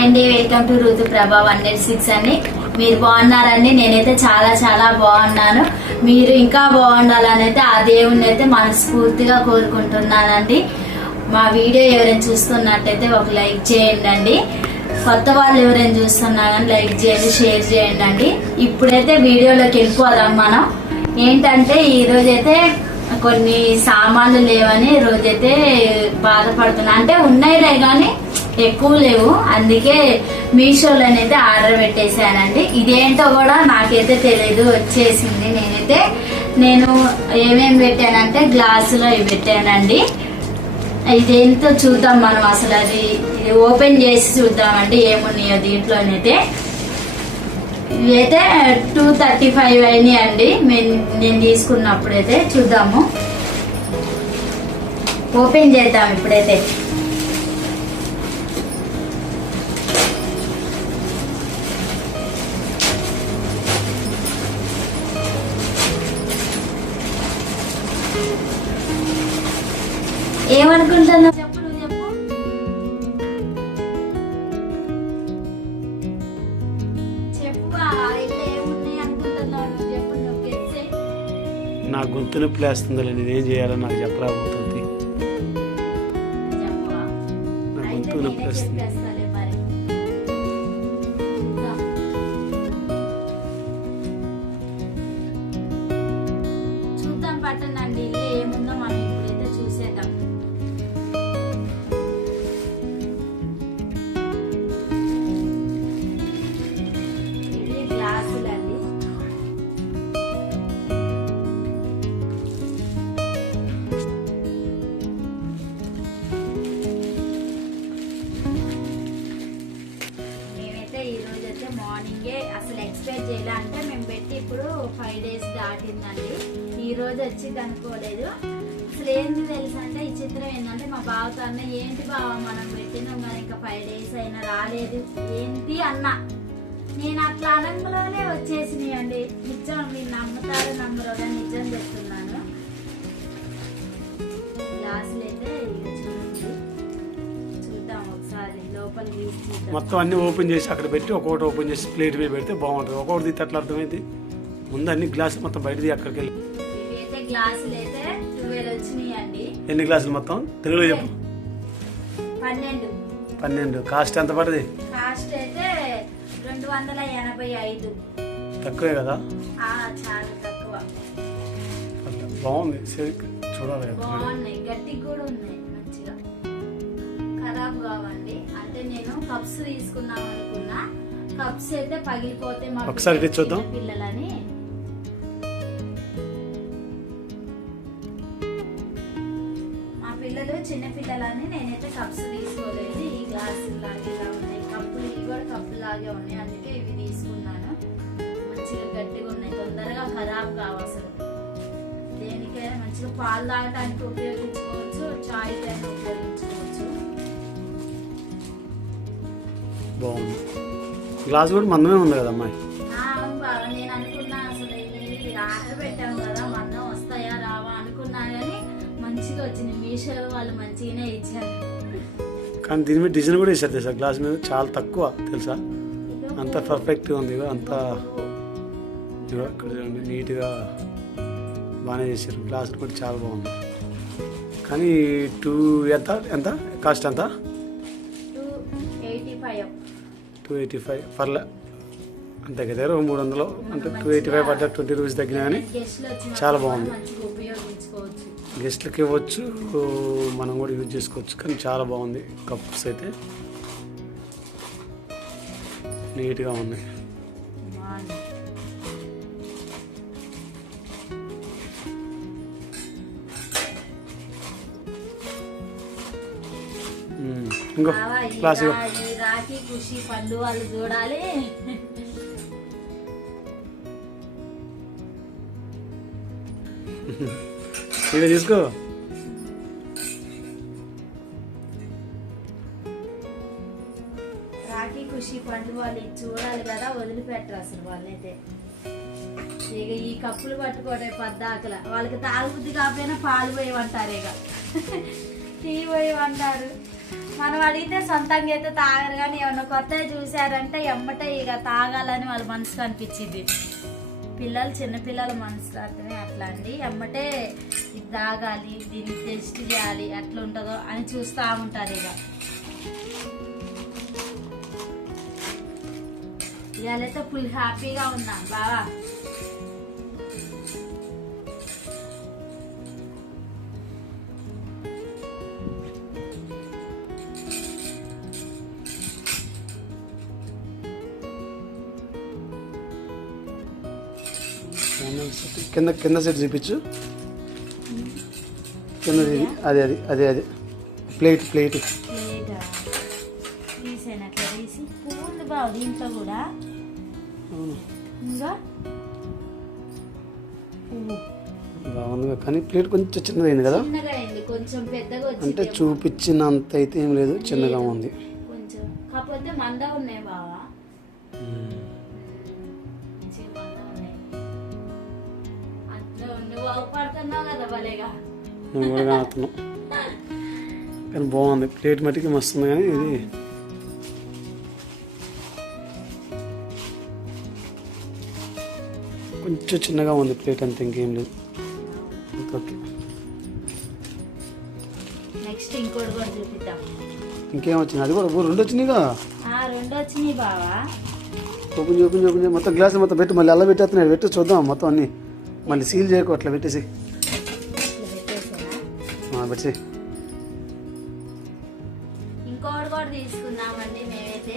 Hi అండి, welcome to ఋతు ప్రభా 106 అండి. మీరు బాగున్నారండి? నేనైతే చాలా చాలా బాగున్నాను. మీరు ఇంకా బాగుండాలని అయితే ఆ దేవుణ్ణి అయితే మనస్ఫూర్తిగా కోరుకుంటున్నానండి. మా వీడియో ఎవరైనా చూస్తున్నట్టయితే ఒక లైక్ చేయండి. కొత్త వాళ్ళు ఎవరైనా చూస్తున్నా కానీ లైక్ చేయండి, షేర్ చేయండి. ఇప్పుడైతే వీడియోలోకి వెళ్ళిపోదాం. మనం ఏంటంటే ఈరోజైతే కొన్ని సామాన్లు లేవని రోజైతే బాధపడుతున్నా. అంటే ఉన్నాయిలే కానీ ఎక్కువ లేవు, అందుకే మీషోలోనైతే ఆర్డర్ పెట్టేశానండి. ఇదేంటో కూడా నాకైతే తెలియదు, వచ్చేసింది. నేను ఏమేమి పెట్టానంటే గ్లాసులో ఇవి పెట్టానండి. ఇదేంటో చూద్దాం మనం. అసలు ఇది ఓపెన్ చేసి చూద్దామండి ఏమున్నాయో దీంట్లోనైతే. ఇవైతే 235 అయినాయి అండి నేను తీసుకున్నప్పుడైతే. చూద్దాము, ఓపెన్ చేద్దాం ఇప్పుడైతే. ఏమనుకుంటున్నావు చెప్పు, నువ్వు చెప్పు. చెప్పు ఏమున్నాయి అనుకుంటున్నావు, నువ్వు చెప్పు. నువ్వు గెస్ చేయి. నా గొంతు నొప్పి లేస్తుందిలే, నేనేం చేయాలో నాకు చెప్పరాబోతుంది. నా గొంతు నొప్పి లేస్తుంది. చూద్దాం పట్టనండి, ఇల్లు ఏముందో మనం ఇప్పుడైతే చూసేద్దాం. ఇవి గ్లాసులండి. మేమైతే ఈరోజు అయితే మార్నింగే అసలు ఎక్స్పెక్ట్ చేయాలి. అంటే మేము పెట్టి ఇప్పుడు 5 days దాటిందండి. ఈ రోజు వచ్చింది అనుకోలేదు. అసలు ఏంటి తెలుసు అంటే ఈ చిత్రం ఏంటంటే మా బావతో అన్న, ఏంటి బావ మనం పెట్టినాం కానీ ఇంకా 5 days అయినా రాలేదు ఏంటి అన్న. నేను అట్లా అనంలోనే వచ్చేసినాయి అండి. నిజం, మీరు నమ్ముతారో నమ్మరో కానీ నిజం చెప్తున్నాను. గ్లాసులు అయితే చూడండి, చూద్దాం ఒకసారి లోపల తీసి చూద్దాం. మొత్తం అన్ని ఓపెన్ చేసి అక్కడ పెట్టి ఒక్కొక్కటి ఓపెన్ చేసి ప్లేట్ మీద పెడితే బాగుంటుంది. ఒక్కొక్కటి తీస్తే అట్లా అర్థమైంది. ముందు అన్ని గ్లాస్ మొత్తం బయటది అక్కడికి వెళ్ళి. ఇవైతే గ్లాసులు అయితే 12 వచ్చినాయి అండి. ఎన్ని గ్లాసులు మొత్తం తెలుగులో చెప్పు. 12. కాస్ట్ ఎంత పడుతుంది? కాస్ట్ అయితే 285. తక్కువే కదా, చాలా తక్కువ. బాగుంది, చూడాలి. బాగున్నాయి, గట్టిగా కూడా ఉన్నాయి, మంచిగా ఖరాబ్ కావండి. అంటే నేను కప్స్ తీసుకున్నాం అనుకున్నా, కప్స్ అయితే పగిలిపోతే మా ఒకసారి చూద్దాం పిల్లలని. మా పిల్లలు చిన్న పిల్లలని నేనైతే కప్స్ తీసుకోలేదు. ఈ గ్లాసులు లాగే ఇలా ఉన్నాయి, కప్పులు ఇవి కూడా కప్పులు లాగే ఉన్నాయి, అందుకే ఇవి తీసుకున్నాను. మంచిగా గట్టిగా ఉన్నాయి, తొందరగా ఖరాబ్ కావు అసలు. దేనికైనా మంచిగా పాలు తాగడానికి ఉపయోగించుకోవచ్చు, చాయ్ కైనా ఉపయోగించుకోవచ్చు. బాగుంది. గ్లాస్ కూడా మందమే ఉంది కదా అమ్మాయి. అవును బాగా, నేను అనుకున్నా అసలు ఇవి ఆర్డర్ పెట్టాము కదా మందం వస్తాయా రావా అనుకున్నా కానీ మంచిగా వచ్చింది. మీషోలో వాళ్ళు మంచిగానే ఇచ్చారు. కానీ దీని మీద డిజైన్ కూడా వేసారు తెలుసా, గ్లాస్ మీద చాలా తక్కువ తెలుసా, అంత పర్ఫెక్ట్గా ఉంది. అంత ఇక్కడ చూడండి, నీట్గా బాగానే చేశారు. గ్లాసులు కూడా చాలా బాగుంది. కానీ ఎంత కాస్ట్ ఎంత? 285 పర్లే, అంతే కదా. 300 అంటే 285 పడ్డా 20 రూపీస్ తగ్గినా కానీ చాలా బాగుంది. గెస్ట్లకి ఇవ్వచ్చు, మనం కూడా యూజ్ చేసుకోవచ్చు. కానీ చాలా బాగుంది. కప్స్ అయితే నీట్గా ఉన్నాయి. ఇంకో క్లాస్ రాఖీ ఖుషి పండు వాళ్ళు చూడాలి. ఇక తీసుకో. రాఖీ ఖుషి పండు వాళ్ళు చూడాలి కదా, వదిలిపెట్టరు అసలు వాళ్ళైతే. ఇక ఈ కప్పులు పట్టుకోవడం పద్దాకల వాళ్ళకి తాగుబుద్ధి కాకపోయినా పాలు పోయమంటారు, ఇక టీ పోయమంటారు. మనం అడిగితే సొంతంగా అయితే తాగరు, కానీ ఏమన్నా కొత్తగా చూసారంటే ఎమ్మటే ఇక తాగాలని వాళ్ళ మనసుకు అనిపించింది. పిల్లలు చిన్నపిల్లల మనసు అర్థమే అట్లా అండి. ఎమ్మటే ఇది తాగాలి, దీన్ని టెస్ట్ చేయాలి, అట్లా ఉంటుందో అని చూస్తూ ఉంటారు. ఇవాళైతే ఫుల్ హ్యాపీగా ఉన్నాను బావా. కింద కింద సెట్ చూపించు. కింద అది అది అది అది ప్లేట్ ప్లేట్ తీసాను అట్లా తీసి పువ్వుంది బావ దీంట్లో కూడా. ఇంకా పువ్వు బాగుంది కానీ ప్లేట్ కొంచెం చిన్నదైంది కదా. చిన్నగా అయింది, కొంచెం పెద్దగా వచ్చింది. అంటే చూపించినంత అయితే ఏం లేదు, చిన్నగా ఉంది కొంచెం. కాకపోతే మంద ఉన్నాయి బావా, పడుతున్నావు కదా భలేగా. నేను కూడా కానుతున్నాను కానీ బాగుంది. ప్లేట్ మట్టికి మస్తుంది కానీ ఇది కొంచెం చిన్నగా ఉంది ప్లేట్, అంతే ఇంకేం లేదు. ఓకే నెక్స్ట్ ఇంకోటి కూడా చూపిద్దాం. ఇంకేం వచ్చింది? అది కూడా రెండు వచ్చినాయిగా. రెండు వచ్చినాయి బావా. ఓపెన్ ఓపెన్ ఓపెన్ మొత్తం గ్లాస్ మొత్తం పెట్టి మళ్ళీ అలా పెట్టేస్తున్నాడు. పెట్టి చూద్దాం మొత్తం అన్ని. మళ్ళీ సీల్ చేయకు, అట్లా పెట్టేసి పెట్టి. ఇంకోటి కూడా తీసుకున్నామండి మేమైతే.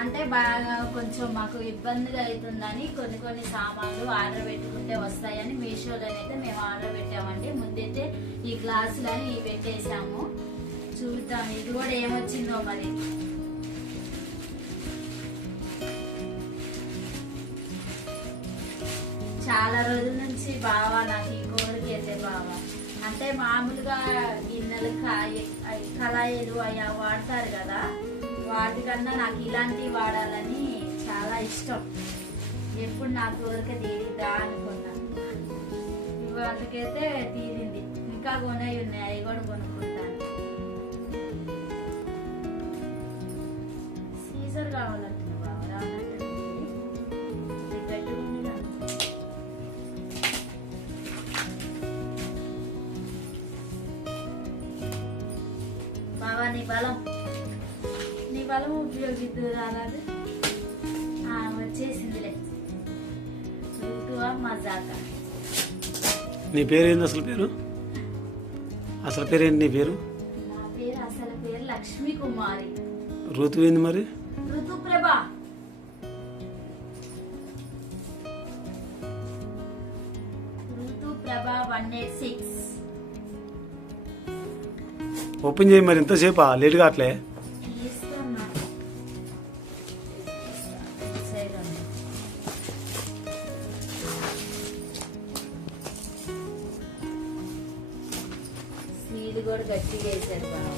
అంటే బాగా కొంచెం మాకు ఇబ్బందిగా అవుతుందని కొన్ని సామాన్లు ఆర్డర్ పెట్టుకుంటే వస్తాయని మీషోలోనైతే మేము ఆర్డర్ పెట్టామండి. ముందైతే ఈ గ్లాసులని ఇవి పెట్టేసాము. చూద్దాం ఇది కూడా ఏమొచ్చిందో మరి. చాలా రోజుల నుంచి బావా నాకు ఈ కోరిక అయితే బావా. అంటే మామూలుగా గిన్నెలు కళాయిలు అయ్యా వాడతారు కదా, వాటికన్నా నాకు ఇలాంటివి వాడాలని చాలా ఇష్టం. ఎప్పుడు నా కోరిక తీరిద్దా అనుకున్నాను. ఇవాళకైతే తీరింది. ఇంకా కొనవి ఉన్నాయి, అవి కూడా కొనుక్కుంటాను. సీజర్ కావాలంటున్నా బావా, రానట్టు బావా. నీ బలం ఉపయోగిద్దు రాదు. వచ్చేసిందిలే. మజాకా. నీ పేరు ఏంది అసలు పేరు? అసలు పేరు ఏంటి నీ పేరు? నా పేరు అసలు పేరు లక్ష్మీ కుమారి. ఋతువు ఏంది మరి? ఋతుప్రభ. ఋతుప్రభ 186. ఓపెన్ చేయి మరి. ఎంతసేపా లేట్గా అట్లే? సీలు కూడా గట్టిగా వేసారు బాబు.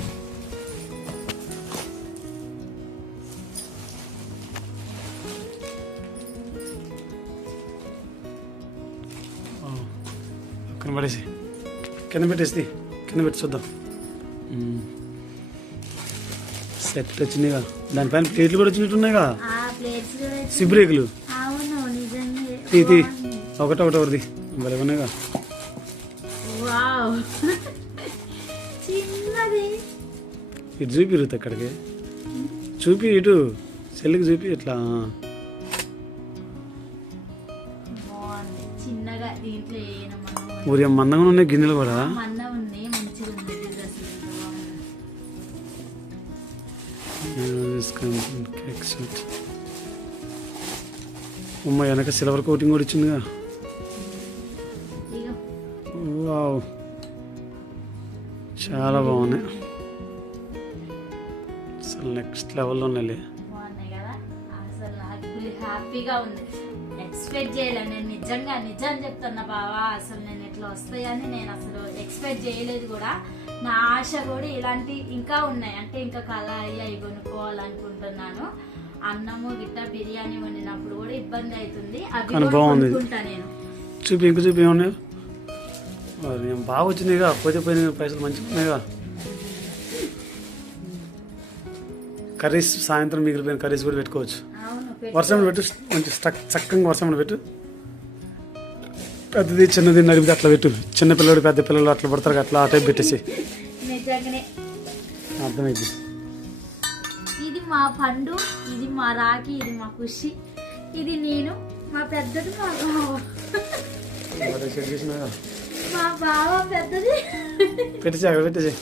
పక్కన పడేసి కింద పెట్టేసి కింద పెట్టి చూద్దాం. సెట్ వచ్చినాయిగా. దానిపైన ప్లేట్లు కూడా వచ్చినట్టున్నాయిగా. సిబ్రేకులు ఇది ఒకటి ఒకటిది భలే ఉన్నాయిగా. ఇటు చూపి రుతు అక్కడికి చూపి, ఇటు సెల్లికి చూపి ఇట్లా. ఊరి మందంగా ఉన్నాయి గిన్నెలు కూడా. అమ్మ వెనక సిల్వర్ కోటింగ్ కూడా ఇచ్చిందిగా. వావ్ చాలా బాగున్నాయి అసలు. నెక్స్ట్ లెవెల్లో ఉన్నాయి. హ్యాపీగా ఉంది. ఎక్స్పెక్ట్ చేయలేదు నేను, నిజం చెప్తున్నా బావా. అసలు నేను ఇట్లా వస్తాయని నేను అసలు ఎక్స్పెక్ట్ చేయలేదు కూడా. నా ఆశ కూడా ఇలాంటి ఇంకా ఉన్నాయి. అంటే ఇంకా కళాయి అవి కొనుక్కోవాలనుకుంటున్నాను. అన్నము గిట్ట బిర్యానీ వండినప్పుడు కూడా ఇబ్బంది అవుతుంది. అవి కొనుక్కుంటా నేను. చూపి ఇంకా చూపి ఏమన్నాయి బాగా వచ్చినాయిగా. పోతే పోయిన పైసలు మంచిగా ఉన్నాయిగా. కర్రీస్ సాయంత్రం మిగిలిపోయిన కర్రీస్ కూడా పెట్టుకోవచ్చు. అవును వర్షంలో పెట్టు, మంచి చక్కగా వర్షంలో పెట్టు. పెద్దది చిన్నది నడిపితే అట్లా పెట్టు. చిన్న పిల్లలు పెద్ద పిల్లలు అట్లా పడతారు అట్లా ఆ టైప్ పెట్టేసి నిజంగానే. అర్థమైంది. ఇది మా పండు, ఇది మా రాఖీ, ఇది మా ఖుషి, ఇది నేను, మా పెద్దది మా బావ. మా బావ పెద్దది. పెట్టేసి అక్కడ పెట్టేసి.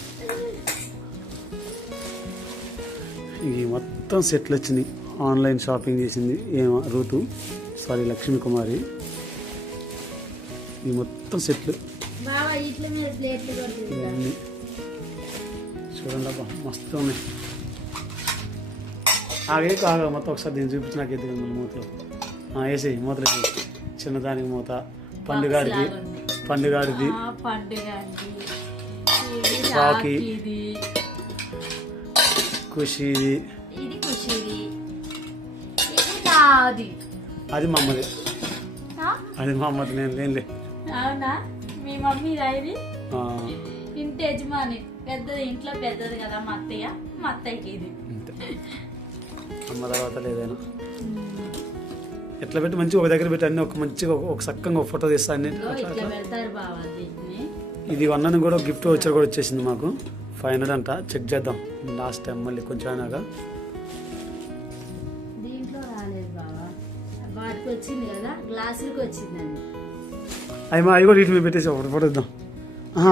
ఈ మొత్తం సెట్లు వచ్చినాయి. ఆన్లైన్ షాపింగ్ చేసింది ఏమో లక్ష్మీ కుమారి. ఈ మొత్తం సెట్లు బావ ఇట్లా మీద ప్లేట్లు కొడుతుంది. ఇవన్నీ చూడండి అబ్బా మస్తు ఉన్నాయి. ఆగే కాగా మొత్తం ఒకసారి దీన్ని చూపించి నాకు ఎదుగు మళ్ళీ మూతలో వేసి మూతలు వేసి. చిన్నదానికి మూత, పండుగాడిది రాఖీ, ఖుషీది, ఇది ఖుషీది, ఇది నాది. అది మా అమ్మది. అది మా అమ్మది, నేను లేనులే. అవునా? మీ మమ్మీ ఇది ఇంటి యజమాని, పెద్దది, ఇంట్లో పెద్దది కదా మా అత్తయ్య. మా అత్తయ్యకి ఇది అమ్మ తర్వాత లేదైనా ఎట్లా పెట్టి మంచిగా ఒక దగ్గర పెట్టి అన్ని ఒక మంచిగా ఒక చక్కగా ఒక ఫోటో తీస్తా అన్ని. ఇది వన్ కూడా గిఫ్ట్ వచ్చారు కూడా వచ్చేసింది మాకు. 500 అంట. చెక్ చేద్దాం లాస్ట్ టైం మళ్ళీ కొంచెం అయినాక. దీంట్లో రాలేదు బావా, వాటికి వచ్చింది కదా, గ్లాసులకి వచ్చిందండి. అవి కూడా వీటి మీద పెట్టేసి ఒకటి ఫోటో ఇద్దాం.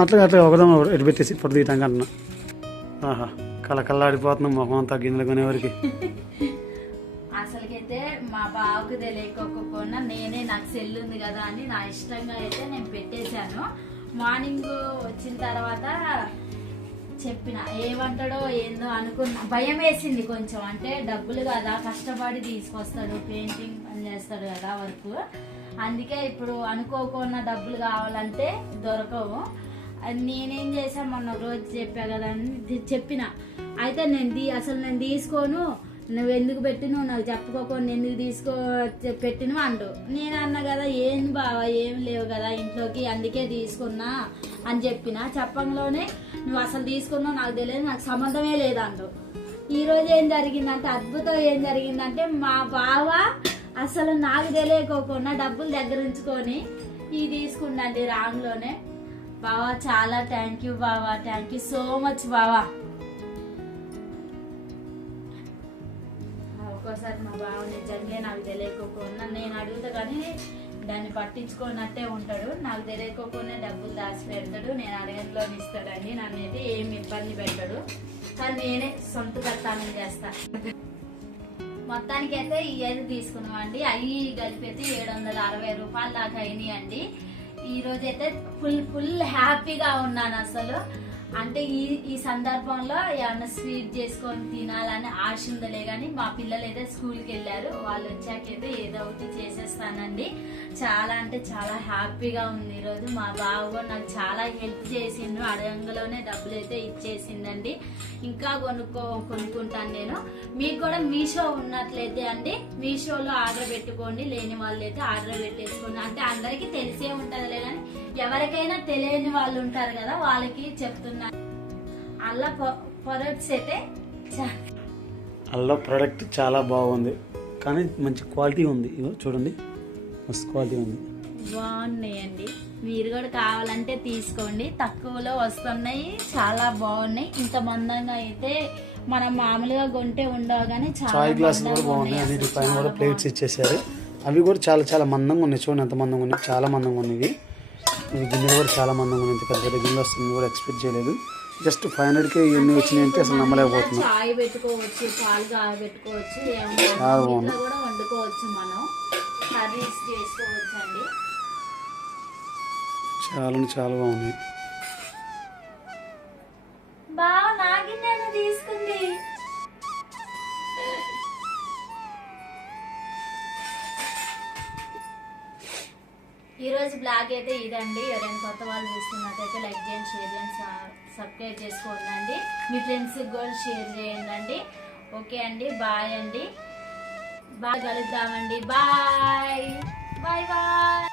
అట్లా ఒకదాం ఇటు పెట్టేసి ఫోటో తీయటానికి అంటున్నా. ఆహా కళ్ళాడిపోతున్నాం మొహం అంతా గిన్నెలు కొనేవారికి. అసలుకైతే మా బావకు తెలియకోకుండా నేనే, నాకు సెల్ ఉంది కదా అని నా ఇష్టంగా అయితే నేను పెట్టేశాను. మార్నింగ్ వచ్చిన తర్వాత చెప్పిన ఏమంటాడో ఏందో అనుకున్నా. భయం వేసింది కొంచెం, అంటే డబ్బులు కదా కష్టపడి తీసుకొస్తాడు, పెయింటింగ్ పని చేస్తాడు కదా వర్క్. అందుకే ఇప్పుడు అనుకోకుండా డబ్బులు కావాలంటే దొరకవు. నేనేం చేశాను, మొన్న రోజు చెప్పా కదా అని చెప్పిన. అయితే అసలు నేను తీసుకోను, నువ్వు ఎందుకు పెట్టిను నాకు చెప్పుకోకుండా ఎందుకు పెట్టిను అండు. నేను అన్నా కదా ఏం బావా ఏం లేవు కదా ఇంట్లోకి, అందుకే తీసుకున్నా అని చెప్పిన. చెప్పంలోనే నువ్వు అసలు తీసుకున్నావు నాకు తెలియదు, నాకు సంబంధమే లేదండు. ఈరోజు ఏం జరిగిందంటే, అద్భుతం ఏం జరిగిందంటే, మా బావ అసలు నాకు తెలియకోకుండా డబ్బులు దగ్గర ఉంచుకొని ఇది తీసుకుండండి రాంగ్లోనే. బావా చాలా థ్యాంక్ యూ బావా, థ్యాంక్ యూ సో మచ్ బావా. ఒక్కోసారి మా బావ నిజంగా నాకు తెలియకోకుండా నేను అడుగుతా కానీ దాన్ని పట్టించుకోనట్టే ఉంటాడు. నాకు తెలియకోకుండా డబ్బులు దాచి పెడతాడు, నేను అడగంలోని ఇస్తాడని. నన్నైతే ఏమి ఇబ్బంది పెట్టాడు, కానీ నేనే సొంత కర్తానం చేస్తా. మొత్తానికి అయితే ఇవన్నీ తీసుకున్నామండి. అవి కలిపి 760 రూపాయలు దాకా అయినాయి అండి. ఈ రోజు అయితే ఫుల్ హ్యాపీగా ఉన్నాను అసలు. అంటే ఈ సందర్భంలో ఏమన్నా స్వీట్ చేసుకొని తినాలని ఆశ ఉందలే కానీ మా పిల్లలు అయితే స్కూల్కి వెళ్ళారు. వాళ్ళు వచ్చాకైతే ఏదో ఒకటి చేసేస్తానండి. చాలా అంటే చాలా హ్యాపీగా ఉంది ఈరోజు. మా బావ కూడా నాకు చాలా హెల్ప్ చేసిండు, అడగంలోనే డబ్బులు అయితే ఇచ్చేసిందండి. ఇంకా కొనుక్కుంటాను నేను. మీకు కూడా మీషో ఉన్నట్లయితే అండి మీషోలో ఆర్డర్ పెట్టుకోండి, లేని వాళ్ళు అయితే ఆర్డర్ పెట్టేసుకోండి. అంటే అందరికీ తెలిసే ఉంటుందిలే కానీ ఎవరికైనా తెలియని వాళ్ళు ఉంటారు కదా, వాళ్ళకి చెప్తున్నా. అల్లా ప్రొడక్ట్స్ అయితే అల్లా ప్రోడక్ట్ చాలా బాగుంది, కానీ మంచి క్వాలిటీ ఉంది. ఇగో చూడండి మస్తు క్వాలిటీ ఉంది, బాగున్నాయండి. మీరు కూడా కావాలంటే తీసుకోండి, తక్కువలో వస్తున్నాయి, చాలా బాగున్నాయి. ఇంత మందంగా అయితే మనం మామూలుగా కొంటే ఉండవు కానీ చాయ్ గ్లాస్ కూడా బాగున్నాయి. అన్నిటి పైన కూడా ప్లేట్స్ ఇచ్చేసారు. అవి కూడా చాలా చాలా మందంగా ఉన్నాయి. చూడండి ఎంత మందంగా ఉన్నాయి, చాలా మందంగా ఉన్నాయి. ఈ గిన్నెలు కూడా చాలా మందంగా ఉన్నాయి. పెద్ద పెద్ద గిన్నెలు వస్తుంది కూడా ఎక్స్పెక్ట్ చేయలేదు. జస్ట్ 500కి ఇవన్నీ వచ్చినాయి అంటే అసలు నమ్మలేకపోతున్నాం. చాయ్ పెట్టుకోవచ్చు, పాలు పెట్టుకోవచ్చు, కూడా వండుకోవచ్చు, మనం కర్రీస్ చేసుకోవచ్చు అండి. చాలా బాగున్నాయి. బాగా నాగిన్నెను తీసుకుంది. ఈరోజు బ్లాగ్ అయితే ఇదండి. ఎవరైనా కొత్త వాళ్ళు చూస్తున్నట్టయితే లైక్ చేయండి, షేర్ చేయండి, సబ్స్క్రైబ్ చేసుకోండి. మీ ఫ్రెండ్స్కి కూడా షేర్ చేయండి. ఓకే అండి, బాయ్ అండి. బాగా కలుద్దామండి. Bye bye bye.